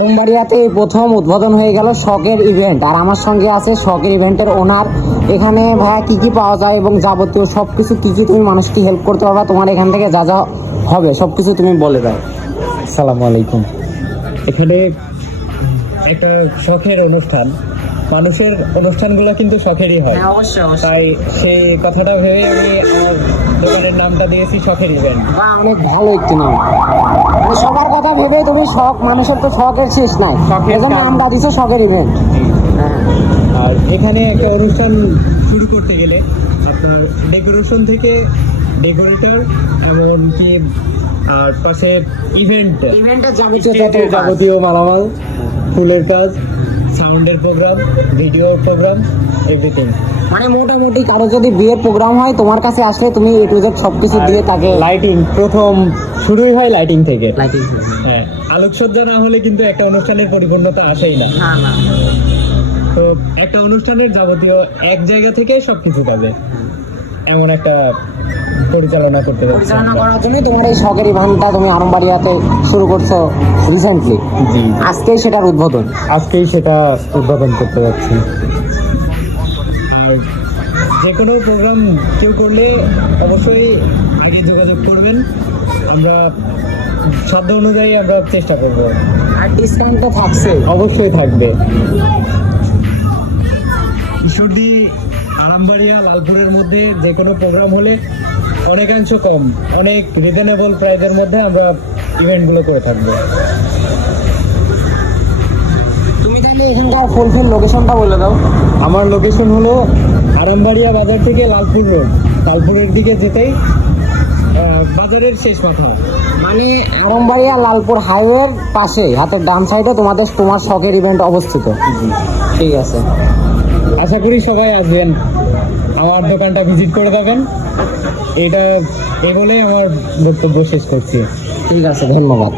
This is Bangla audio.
আরমবাড়িয়াতে এই প্রথম উদ্বোধন হয়ে গেল শখের ইভেন্ট, আর আমার সঙ্গে আছে শখের ইভেন্টের ওনার। এখানে ভাইয়া কি কি পাওয়া যায় এবং যাবতীয় সবকিছু কি কি তুমি মানুষকে হেল্প করতে পারবা, তোমার এখান থেকে যা যা হবে সবকিছু তুমি বলে দাও। আসসালামু আলাইকুম। এখানে একটা শখের অনুষ্ঠান, মানুষের অনুষ্ঠানগুলো কিন্তু শখেরই হয়, অবশ্যই তাই সেই কথাটা ভেবে আমি আমার দোকানের নামটা দিয়েছি শখের ইভেন্ট। বা অনেক ভালো একটি নাম, মানে সবার কথা ভেবে তুমি শখ, মানুষের তো শখের শেষ নাই, শখের এজন্য কাজ। নামটা দিছো শখের ইভেন্ট। হ্যাঁ, আর এখানে একটা অনুষ্ঠান শুরু করতে গেলে আপনার ডেকোরেশন থেকে ডেকোরেটর, এমনকি আর পাশে ইভেন্টের যাবতীয় যত কাজ। যাবতীয় মালামাল, ফুলের কাজ, সাউন্ডের প্রোগ্রাম, ভিডিও প্রোগ্রাম, এভরিথিং। মানে মোটামুটি কারো যদি বিয়ের প্রোগ্রাম হয় তোমার কাছে আসলে তুমি এ টু জেড সবকিছু দিয়ে তাকে লাইটিং প্রথম শুরুই হয় লাইটিং থেকে। লাইটিং। হ্যাঁ, আলোকসজ্জা না হলে কিন্তু একটা অনুষ্ঠানের পরিপূর্ণতা আসেই না। না না, তো একটা অনুষ্ঠানের যাবতীয় এক জায়গা থেকে সবকিছু পাবে, এমন একটা পরিচালনা করতে যাচ্ছি পরিচালনা আমরা। করার জন্য তোমার এই শখের ইভেন্টটা তুমি আরমবাড়িয়াতে শুরু করছো রিসেন্টলি। জি, আজকেই সেটার উদ্বোধন। আজকেই সেটা উদ্বোধন করতে যাচ্ছি। আর যে কোনো প্রোগ্রাম কেউ করলে অবশ্যই আগে যোগাযোগ করবেন, আমরা সাধ্য অনুযায়ী আমরা চেষ্টা করব। আর ডিসকাউন্ট তো থাকছে। অবশ্যই থাকবে। ঈশ্বরদী, আরামবাড়িয়া, লালপুরের মধ্যে যে কোনো প্রোগ্রাম হলে অনেকাংশ কম, অনেক রিজনেবল প্রাইসের মধ্যে আমরা ইভেন্টগুলো করে থাকবো। তুমি তাহলে এখানকার ফুলফিল লোকেশনটা বলে দাও। আমার লোকেশন হলো আরামবাড়িয়া বাজার থেকে লালপুর রোড, লালপুরের দিকে যেতেই বাজারের শেষ মাথা। মানে আরমবাড়িয়া লালপুর হাইওয়ের পাশে হাতের ডান সাইডে তোমার শখের ইভেন্ট অবস্থিত। ঠিক আছে, আশা করি সবাই আসবেন, আমার দোকানটা ভিজিট করে যাবেন। এটা এই বলেই আমার বক্তব্য শেষ করছি। ঠিক আছে, ধন্যবাদ।